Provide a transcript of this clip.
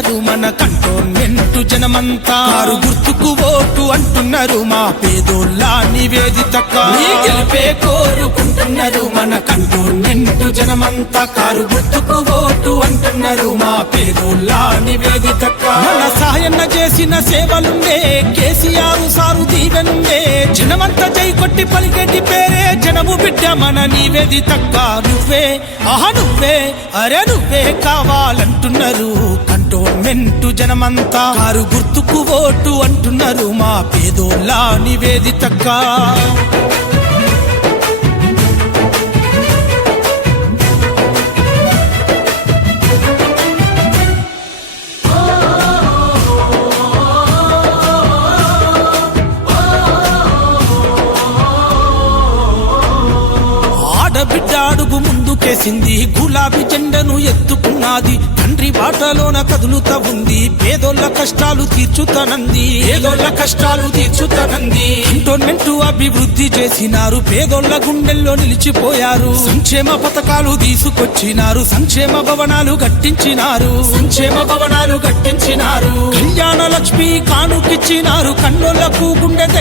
అంటున్నారు మన కంటోన్మెంట్ జనమంతా కారు గుర్తుకు ఓటు అంటున్నారు మా పేదోళ్ళ నివేదితక్క గెలిపే కోరుకుంటున్నారు మన కంటోన్మెంట్ జనమంతా కారు గుర్తుకు ఓటు అంటున్నారు మా పేదోళ్ళ నివేదితక్క మన సాయన్న చేసిన సేవలుండే కేసీఆర్ సారు దీవెనుండే జనమంతా జై కొట్టి పలికేటి పేరే జనము బిడ్డ మన నివేదితక్క నువ్వే నువ్వే అరే నువ్వే కావాలంటున్నారు కంటోన్మెంట్ జనమంతా కారు గుర్తుకు ఓటు అంటున్నారు మా పేదోళ్ళ నివేదితక్క బిడ్డ అడుగు ముందుకేసింది గులాబీ జెండను ఎత్తుకున్నది తండ్రి బాటలోన కదులుతా ఉంది పేదోళ్ళ కష్టాలు తీర్చుతానంది కంటోన్మెంట్ అభివృద్ధి చేసినారు పేదోళ్ళ గుండెల్లో నిలిచిపోయారు సంక్షేమ పథకాలు తీసుకొచ్చినారు సంక్షేమ భవనాలు కట్టించినారు కళ్యాణ లక్ష్మి కానుకిచ్చినారు కన్నోళ్లకు గుండె